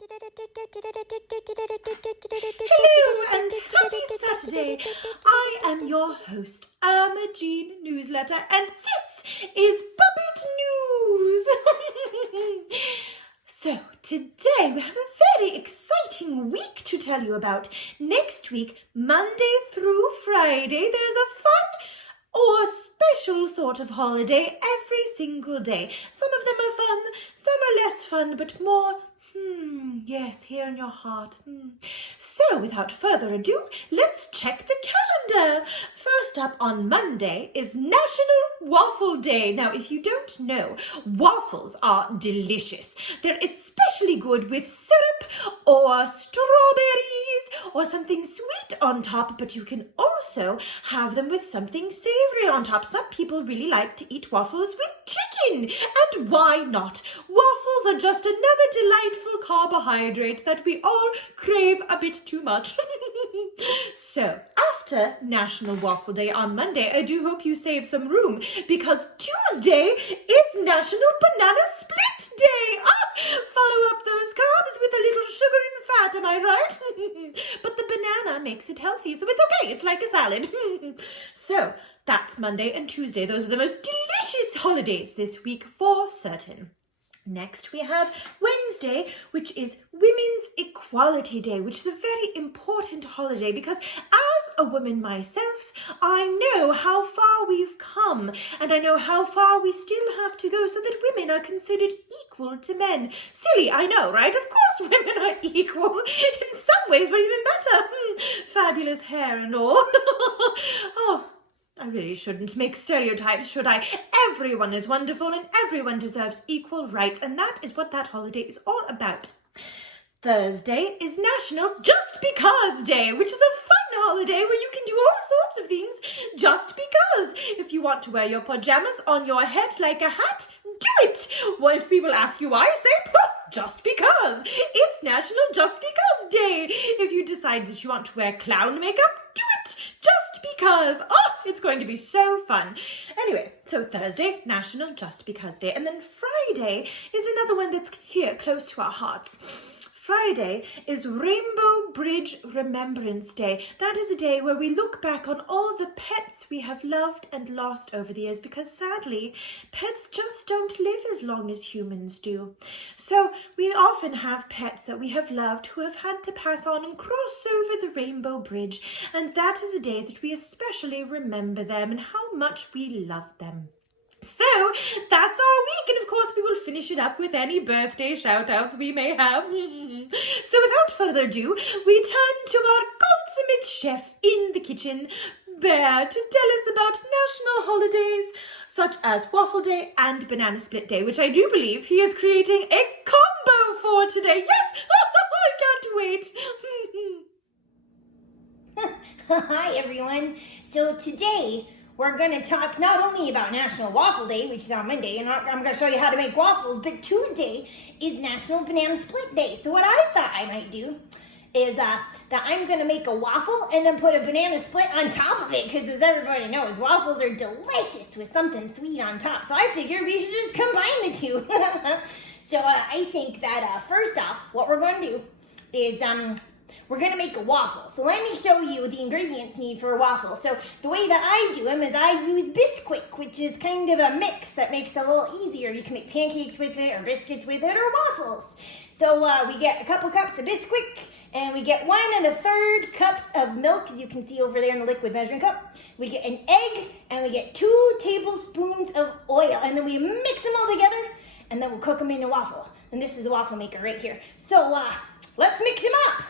Hello and happy Saturday. I am your host, Irma Jean Newsletter, and this is Puppet News. So, today we have a very exciting week to tell you about. Next week, Monday through Friday, there's a fun or special sort of holiday every single day. Some of them are fun, some are less fun, but more yes, here in your heart. So, without further ado, let's check the calendar. First up on Monday is National Waffle Day. Now, if you don't know, waffles are delicious. They're especially good with syrup or strawberries or something sweet on top, but you can also have them with something savory on top. Some people really like to eat waffles with chicken, and why not? Waffles are just another delightful carbohydrate that we all crave a bit too much. So, after National Waffle Day on Monday, I do hope you save some room, because Tuesday is National Banana Split Day. Follow up those carbs with a little sugar and fat, am I right? But the banana makes it healthy, so it's okay. It's like a salad. So, that's Monday and Tuesday. Those are the most delicious holidays this week for certain. Next, we have Wednesday, which is Women's Equality Day, which is a very important holiday because as a woman myself, I know how far we've come and I know how far we still have to go so that women are considered equal to men. Silly, I know, right? Of course women are equal. In some ways, we're even better. Fabulous hair and all. Oh, I really shouldn't make stereotypes, should I? Everyone is wonderful and everyone deserves equal rights, and that is what that holiday is all about. Thursday is National Just Because Day, which is a fun holiday where you can do all sorts of things just because. If you want to wear your pajamas on your head like a hat, do it. Well, if people ask you why, say, just because. It's National Just Because Day. If you decide that you want to wear clown makeup, do it. Just because. Oh, it's going to be so fun. Anyway, so Thursday, National Just Because Day. And then Friday is another one that's here, close to our hearts. Friday is Rainbow Bridge Remembrance Day. That is a day where we look back on all the pets we have loved and lost over the years, because sadly, pets just don't live as long as humans do. So we often have pets that we have loved who have had to pass on and cross over the Rainbow Bridge, and that is a day that we especially remember them and how much we love them. So, that's our week, and of course we will finish it up with any birthday shout-outs we may have. So, without further ado, we turn to our consummate chef in the kitchen, Bear, to tell us about national holidays such as Waffle Day and Banana Split Day, which I do believe he is creating a combo for today. Yes! I can't wait! Hi everyone. So today we're going to talk not only about National Waffle Day, which is on Monday, and I'm going to show you how to make waffles, but Tuesday is National Banana Split Day. So what I thought I might do is that I'm going to make a waffle and then put a banana split on top of it, because as everybody knows, waffles are delicious with something sweet on top. So I figured we should just combine the two. So I think that first off, what we're going to do is we're going to make a waffle. So let me show you the ingredients needed for a waffle. So the way that I do them is I use Bisquick, which is kind of a mix that makes it a little easier. You can make pancakes with it or biscuits with it or waffles. So we get a couple cups of Bisquick, and we get 1 1/3 cups of milk, as you can see over there in the liquid measuring cup. We get an egg, and we get 2 tablespoons of oil, and then we mix them all together, and then we'll cook them in a waffle. And this is a waffle maker right here. So let's mix them up.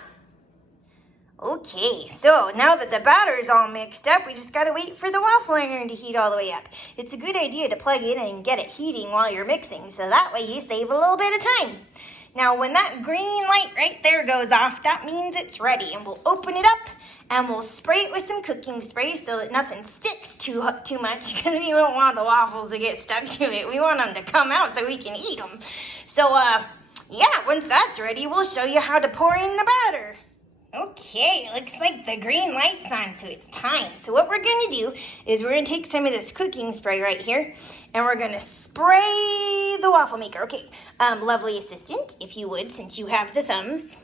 Okay, so now that the batter's all mixed up, we just gotta wait for the waffle iron to heat all the way up. It's a good idea to plug it in and get it heating while you're mixing, so that way you save a little bit of time. Now, when that green light right there goes off, that means it's ready, and we'll open it up and we'll spray it with some cooking spray so that nothing sticks too much, because we don't want the waffles to get stuck to it. We want them to come out so we can eat them. So, yeah, once that's ready, we'll show you how to pour in the batter. Okay, looks like the green light's on, so it's time. So what we're gonna do is we're gonna take some of this cooking spray right here, and we're gonna spray the waffle maker. Okay, lovely assistant, if you would, since you have the thumbs.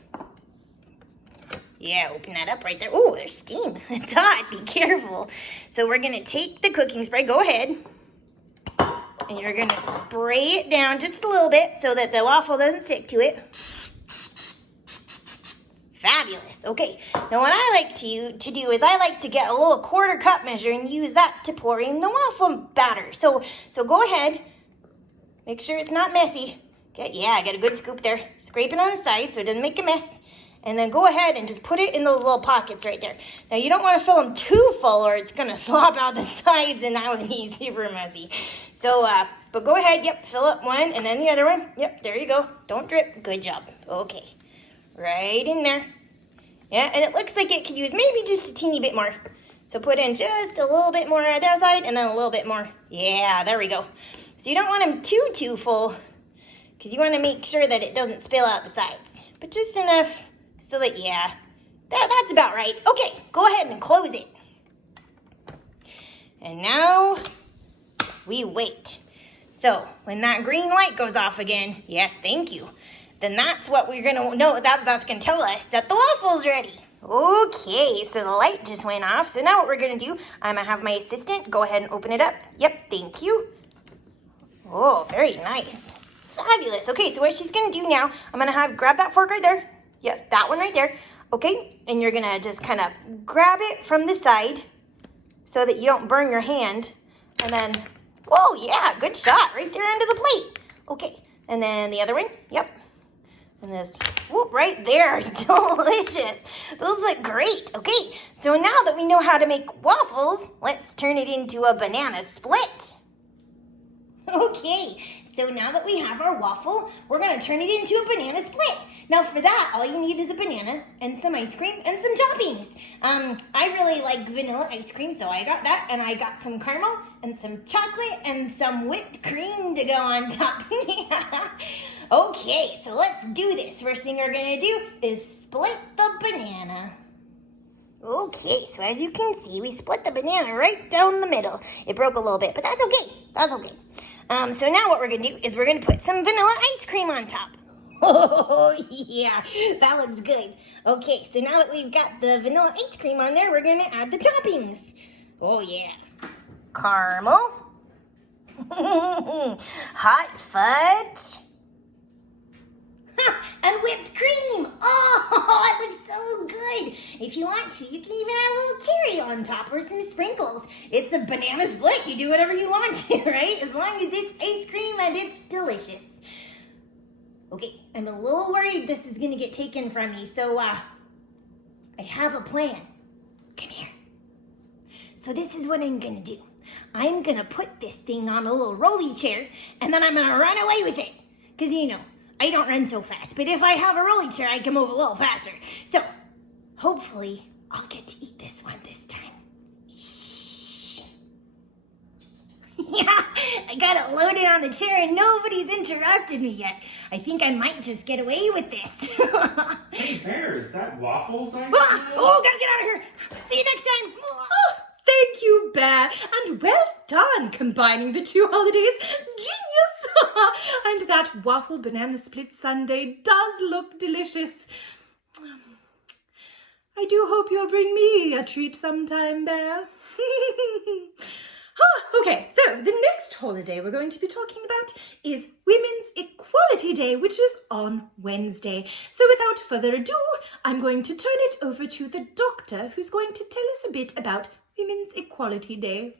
Yeah, open that up right there. Oh, there's steam. It's hot, be careful. So we're gonna take the cooking spray, go ahead, and you're gonna spray it down just a little bit so that the waffle doesn't stick to it. Fabulous. Okay, now what I like to do is I like to get a little quarter cup measure and use that to pour in the waffle batter. So go ahead, make sure it's not messy. Okay, yeah, I got a good scoop there. Scrape it on the side so it doesn't make a mess. And then go ahead and just put it in those little pockets right there. Now you don't want to fill them too full or it's gonna slop out the sides and that would be super messy. So, but go ahead, yep, fill up one and then the other one. Yep, there you go. Don't drip, good job. Okay, right in there. Yeah, and it looks like it could use maybe just a teeny bit more. So put in just a little bit more on that side and then a little bit more. Yeah, there we go. So you don't want them too full because you want to make sure that it doesn't spill out the sides. But just enough so that, yeah, that's about right. Okay, go ahead and close it. And now we wait. So when that green light goes off again, yes, thank you, then that's what we're gonna know. That's gonna tell us that the waffle's ready. Okay, so the light just went off. So now what we're gonna do, I'm gonna have my assistant go ahead and open it up. Yep, thank you. Oh, very nice. Fabulous. Okay, so what she's gonna do now, I'm gonna grab that fork right there. Yes, that one right there. Okay, and you're gonna just kind of grab it from the side so that you don't burn your hand. And then, whoa, yeah, good shot, right there under the plate. Okay, and then the other one, yep. And this, whoop, right there, delicious. Those look great. Okay, so now that we know how to make waffles, let's turn it into a banana split. Okay, so now that we have our waffle, we're gonna turn it into a banana split. Now for that, all you need is a banana and some ice cream and some toppings. I really like vanilla ice cream, so I got that, and I got some caramel and some chocolate and some whipped cream to go on top. Okay, so let's do this. First thing we're gonna do is split the banana. Okay, so as you can see, we split the banana right down the middle. It broke a little bit, but that's okay. That's okay. So now what we're gonna do is we're gonna put some vanilla ice cream on top. Oh, yeah, that looks good. Okay, so now that we've got the vanilla ice cream on there, we're going to add the toppings. Oh, yeah. Caramel. Hot fudge. And whipped cream. Oh, it looks so good. If you want to, you can even add a little cherry on top or some sprinkles. It's a banana split. You do whatever you want to, right? As long as it's ice cream and it's delicious. Okay, I'm a little worried this is going to get taken from me, so I have a plan. Come here. So this is what I'm going to do. I'm going to put this thing on a little rolly chair, and then I'm going to run away with it. Because, you know, I don't run so fast, but if I have a rolly chair, I can move a little faster. So, hopefully, I'll get to eat this one this time. Yeah, I got it loaded on the chair and nobody's interrupted me yet. I think I might just get away with this. Hey, Bear, is that waffles I Oh, gotta get out of here. See you next time. Oh, thank you, Bear, and well done combining the two holidays. Genius! And that waffle banana split sundae does look delicious. I do hope you'll bring me a treat sometime, Bear. Okay, so the next holiday we're going to be talking about is Women's Equality Day, which is on Wednesday. So without further ado, I'm going to turn it over to the doctor who's going to tell us a bit about Women's Equality Day.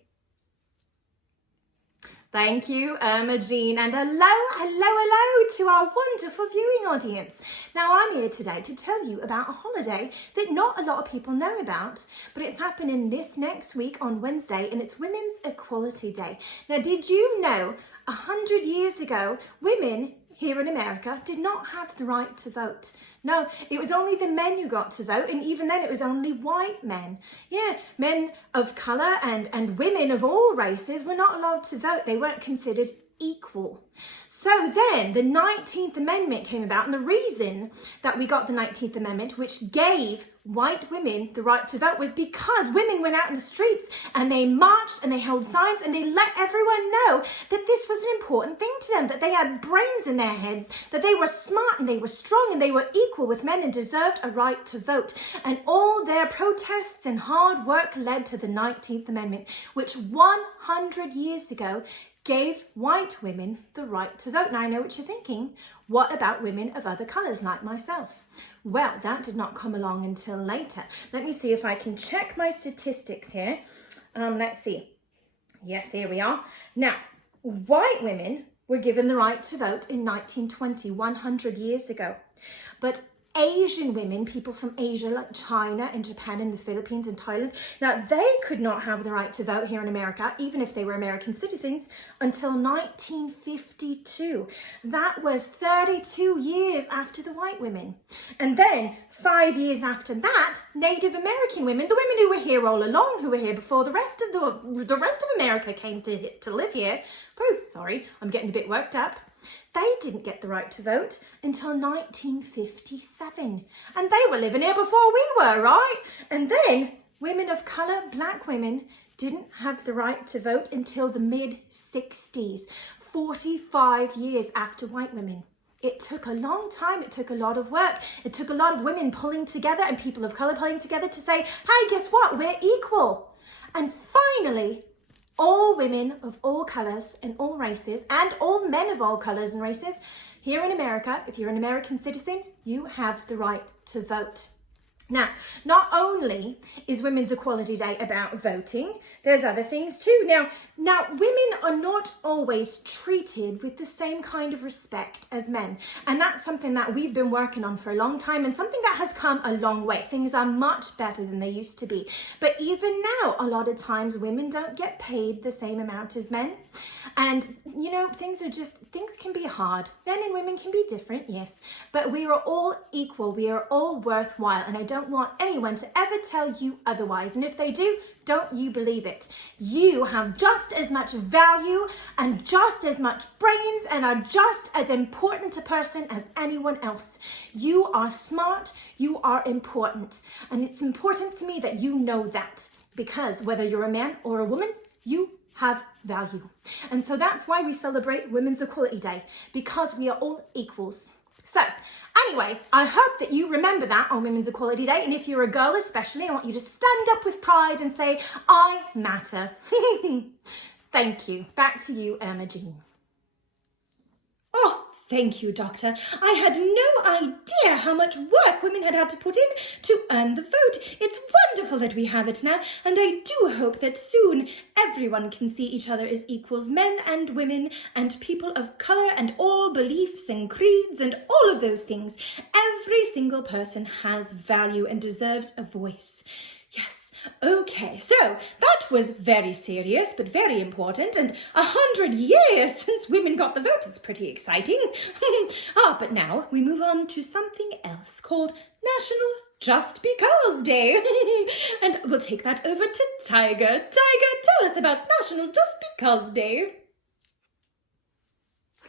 Thank you, Jean, and hello to our wonderful viewing audience. Now, I'm here today to tell you about a holiday that not a lot of people know about, but it's happening this next week on Wednesday, and it's Women's Equality Day. Now, did you know 100 years ago, women here in America did not have the right to vote? No, it was only the men who got to vote, and even then it was only white men. Yeah, men of colour and women of all races were not allowed to vote. They weren't considered equal. So then the 19th Amendment came about, and the reason that we got the 19th Amendment, which gave white women the right to vote, was because women went out in the streets and they marched and they held signs and they let everyone know that this was an important thing to them, that they had brains in their heads, that they were smart and they were strong and they were equal with men and deserved a right to vote. And all their protests and hard work led to the 19th Amendment, which 100 years ago gave white women the right to vote. Now I know what you're thinking. What about women of other colours like myself? Well, that did not come along until later. Let me see if I can check my statistics here. Let's see. Yes, here we are. Now, white women were given the right to vote in 1920, 100 years ago. But Asian women, people from Asia like China and Japan and the Philippines and Thailand, now they could not have the right to vote here in America, even if they were American citizens, until 1952. That was 32 years after the white women. And then 5 years after that, Native American women, the women who were here all along, who were here before the rest of America came to live here. Oh, sorry, I'm getting a bit worked up. They didn't get the right to vote until 1957. And they were living here before we were, right? And then women of colour, black women, didn't have the right to vote until the mid-60s, 45 years after white women. It took a long time. It took a lot of work. It took a lot of women pulling together and people of colour pulling together to say, hey, guess what? We're equal. And finally, all women of all colours and all races, and all men of all colours and races, here in America, if you're an American citizen, you have the right to vote. Now, not only is Women's Equality Day about voting, there's other things too. Now, women are not always treated with the same kind of respect as men. And that's something that we've been working on for a long time and something that has come a long way. Things are much better than they used to be. But even now, a lot of times women don't get paid the same amount as men. And, you know, things can be hard. Men and women can be different, yes. But we are all equal. We are all worthwhile. And I don't want anyone to ever tell you otherwise. And if they do, don't you believe it. You have just as much value and just as much brains and are just as important a person as anyone else. You are smart. You are important. And it's important to me that you know that, because whether you're a man or a woman, you have value. And so that's why we celebrate Women's Equality Day, because we are all equals. So anyway, I hope that you remember that on Women's Equality Day. And if you're a girl especially, I want you to stand up with pride and say, I matter. Thank you. Back to you, Emma Jean. Oh, thank you, Doctor. I had no idea how much work women had to put in to earn the vote. It's wonderful that we have it now, and I do hope that soon everyone can see each other as equals, men and women and people of colour and all beliefs and creeds and all of those things. Every single person has value and deserves a voice. Yes, okay, so that was very serious but very important, and 100 years since women got the vote. It's pretty exciting. But now we move on to something else called National Just Because Day. And we'll take that over to Tiger. Tiger, tell us about National Just Because Day.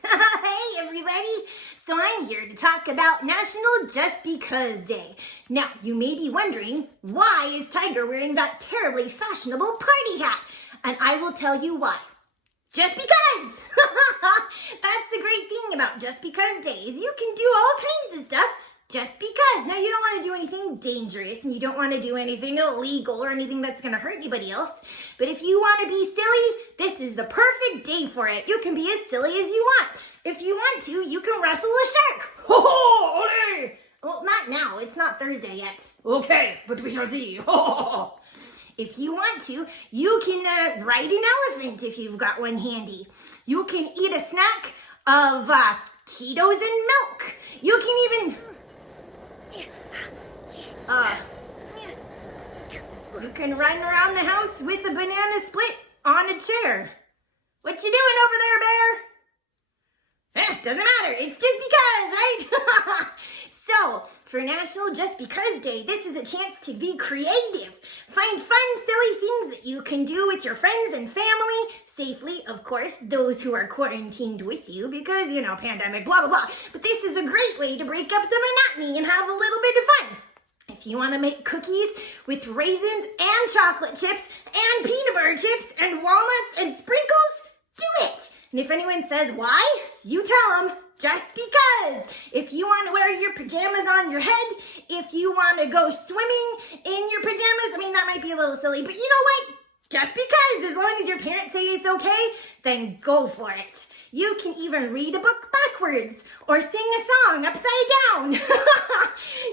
Hey everybody! So I'm here to talk about National Just Because Day. Now, you may be wondering, why is Tiger wearing that terribly fashionable party hat? And I will tell you why. Just because! That's the great thing about Just Because Day, is you can do all kinds of stuff just because. Now, you don't want to do anything dangerous, and you don't want to do anything illegal or anything that's going to hurt anybody else. But if you want to be silly, this is the perfect day for it. You can be as silly as you want. If you want to, you can wrestle a shark. Ho ho, ole! Well, not now. It's not Thursday yet. Okay, but we shall see. Ho ho ho. If you want to, you can ride an elephant if you've got one handy. You can eat a snack of Cheetos and milk. You can even... you can run around the house with a banana split on a chair. What you doing over there, Bear? Doesn't matter. It's just because, right? So, for National Just Because Day, this is a chance to be creative. Find fun, silly things that you can do with your friends and family, safely, of course, those who are quarantined with you, because, pandemic, blah, blah, blah. But this is a great way to break up the monotony and have a little bit of fun. If you want to make cookies with raisins and chocolate chips and peanut butter chips and walnuts and sprinkles, do it. And if anyone says why, you tell them, just because. If you want to wear your pajamas on your head, if you want to go swimming in your pajamas, that might be a little silly, but you know what? Just because, as long as your parents say it's okay, then go for it. You can even read a book backwards or sing a song upside down.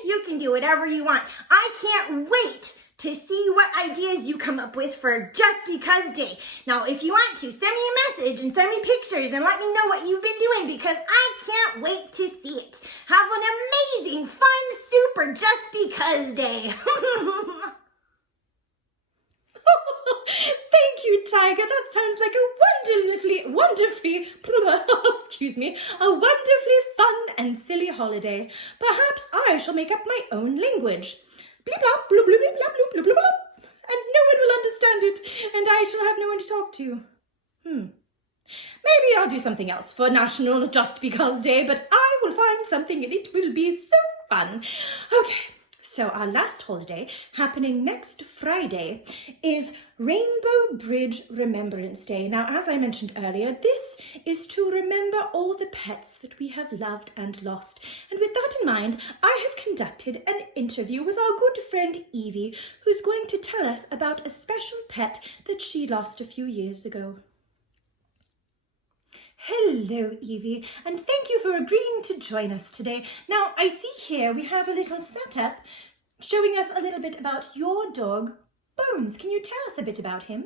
You can do whatever you want. I can't wait to see what ideas you come up with for Just Because Day. Now, if you want to, send me a message and send me pictures and let me know what you've been doing, because I can't wait to see it. Have an amazing, fun, super Just Because Day. Thank you, Tiger. That sounds like a wonderfully fun and silly holiday. Perhaps I shall make up my own language. Bleep blop, bloop bloop bloop bloop bloop bloop bloop. And no one will understand it, and I shall have no one to talk to. Maybe I'll do something else for National Just Because Day, but I will find something and it will be so fun. Okay. So our last holiday, happening next Friday, is Rainbow Bridge Remembrance Day. Now, as I mentioned earlier, this is to remember all the pets that we have loved and lost. And with that in mind, I have conducted an interview with our good friend Evie, who's going to tell us about a special pet that she lost a few years ago. Hello, Evie, and thank you for agreeing to join us today. Now, I see here we have a little setup showing us a little bit about your dog, Bones. Can you tell us a bit about him?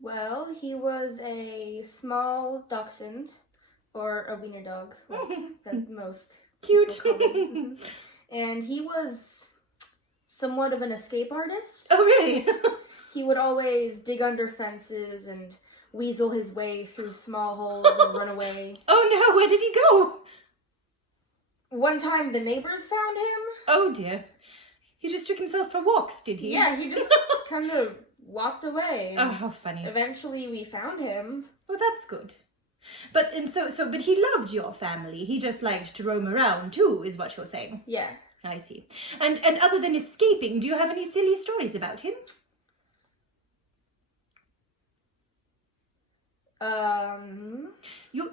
Well, he was a small dachshund, or a wiener dog, like the most Cute. people call him. And he was somewhat of an escape artist. Oh, really? He would always dig under fences and weasel his way through small holes and run away. Oh no, where did he go? One time the neighbors found him. Oh dear. He just took himself for walks, did he? Yeah, he just kind of walked away. Oh, how funny. Eventually we found him. Well, that's good. But he loved your family. He just liked to roam around too, is what you're saying. Yeah. I see. And other than escaping, do you have any silly stories about him?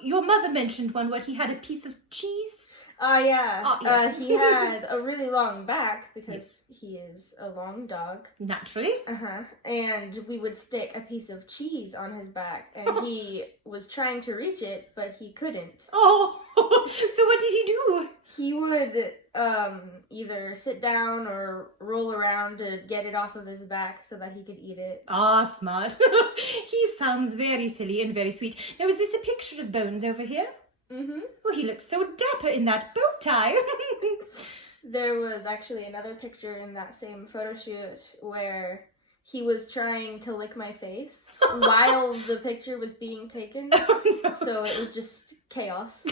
Your mother mentioned one where he had a piece of cheese. Yeah. Oh, yes. He had a really long back because he is a long dog. Naturally. And we would stick a piece of cheese on his back, and he was trying to reach it, but he couldn't. Oh, so what did he do? He would either sit down or roll around to get it off of his back so that he could eat it. Ah, smart. He sounds very silly and very sweet. Now, is this a picture of Bones over here? Mm-hmm. Oh, he looks so dapper in that bow tie. There was actually another picture in that same photo shoot where he was trying to lick my face while the picture was being taken. Oh, no. So it was just chaos.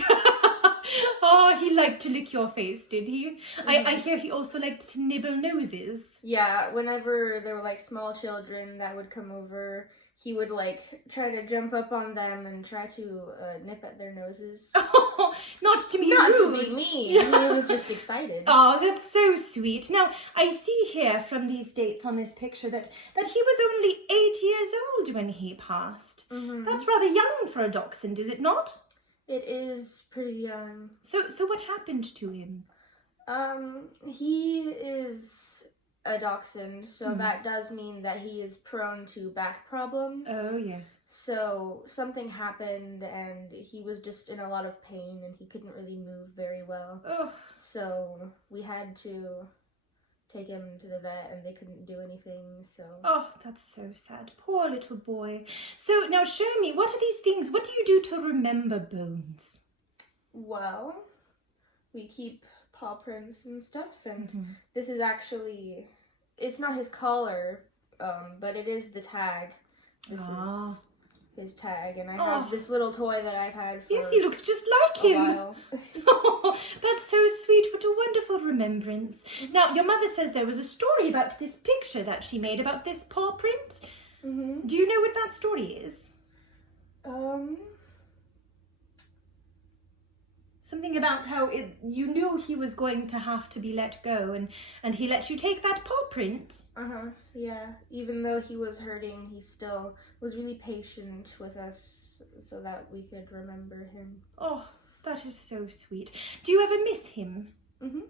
Oh, he liked to lick your face, did he? Mm-hmm. I hear he also liked to nibble noses. Yeah, whenever there were like small children that would come over, he would like try to jump up on them and try to nip at their noses. Oh, not to be Not rude. to be mean. He was just excited. Oh, that's so sweet. Now, I see here from these dates on this picture that he was only 8 years old when he passed. Mm-hmm. That's rather young for a dachshund, is it not? It is pretty young. So what happened to him? He is a dachshund, so that does mean that he is prone to back problems. Oh, yes. So something happened and he was just in a lot of pain and he couldn't really move very well. Oh. So we had to take him to the vet and they couldn't do anything, so... Oh, that's so sad. Poor little boy. So now show me, what are these things? What do you do to remember Bones? Well, we keep paw prints and stuff, and this is actually... It's not his collar, but it is the tag. This is his tag, and I have this little toy that I've had for Yes, he looks just like a him. while. Oh, that's so sweet. What a wonderful remembrance. Now, your mother says there was a story about this picture that she made about this paw print. Mm-hmm. Do you know what that story is? Something about how you knew he was going to have to be let go, and he let you take that paw print. Yeah. Even though he was hurting, he still was really patient with us so that we could remember him. Oh, that is so sweet. Do you ever miss him? Mm-hmm.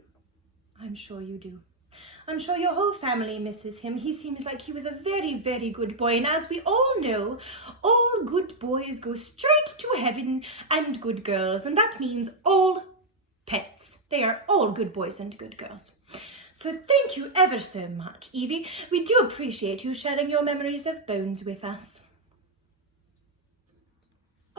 I'm sure you do. I'm sure your whole family misses him. He seems like he was a very, very good boy. And as we all know, all good boys go straight to heaven and good girls. And that means all pets. They are all good boys and good girls. So thank you ever so much, Evie. We do appreciate you sharing your memories of Bones with us.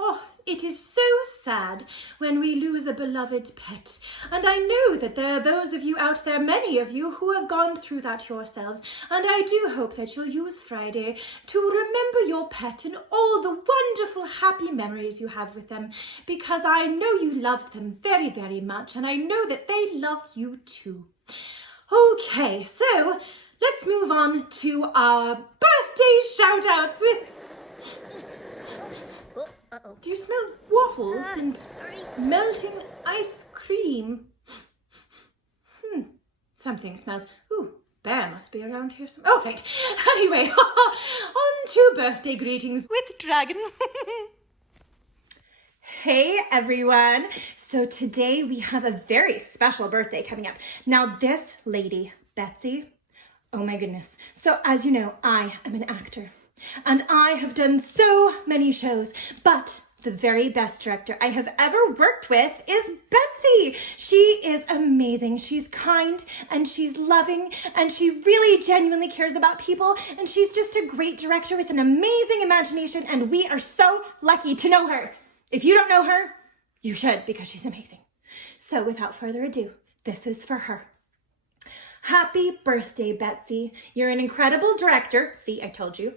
Oh, it is so sad when we lose a beloved pet. And I know that there are those of you out there, many of you, who have gone through that yourselves. And I do hope that you'll use Friday to remember your pet and all the wonderful, happy memories you have with them. Because I know you loved them very, very much. And I know that they loved you too. Okay, so let's move on to our birthday shout-outs with... Do you smell waffles and melting ice cream? Something smells... Ooh, Bear must be around here. Oh, right. Anyway, on to birthday greetings with Dragon. Hey, everyone. So today we have a very special birthday coming up. Now, this lady, Betsy, oh my goodness. So as you know, I am an actor. And I have done so many shows, but the very best director I have ever worked with is Betsy. She is amazing. She's kind and she's loving and she really genuinely cares about people. And she's just a great director with an amazing imagination. And we are so lucky to know her. If you don't know her, you should, because she's amazing. So without further ado, this is for her. Happy birthday, Betsy. You're an incredible director, see, I told you,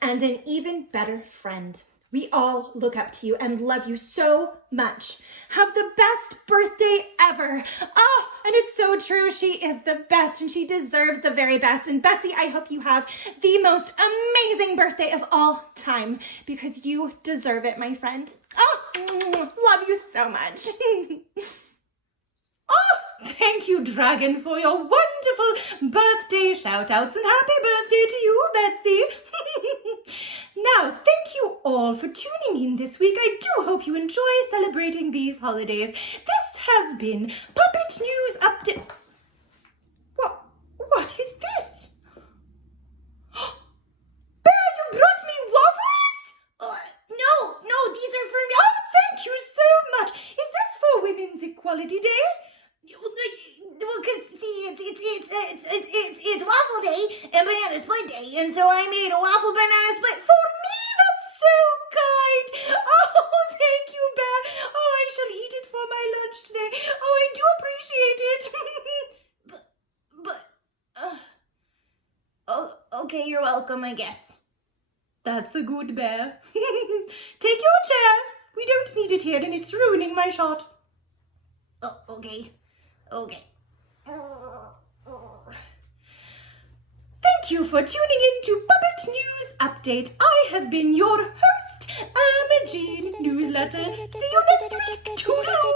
and an even better friend. We all look up to you and love you so much. Have the best birthday ever. Oh, and it's so true. She is the best and she deserves the very best. And Betsy, I hope you have the most amazing birthday of all time because you deserve it, my friend. Oh, love you so much. Oh, thank you, Dragon, for your wonderful birthday shout-outs, and happy birthday to you, Betsy. Now, thank you all for tuning in this week. I do hope you enjoy celebrating these holidays. This has been Puppet News Update. What is this? Bear, you brought me waffles? No, these are for me. Oh, thank you so much. Is this for Women's Equality Day? Well, because see, it's waffle day and banana split day, and so I made a waffle banana split for me. That's so kind. Oh, thank you, Bear. Oh, I shall eat it for my lunch today. Oh, I do appreciate it. Okay, you're welcome, I guess. That's a good Bear. Take your chair. We don't need it here, and it's ruining my shot. Oh, okay. Thank you for tuning in to Puppet News Update. I have been your host, Emma Jean Newsletter. See you next week. Toodaloo.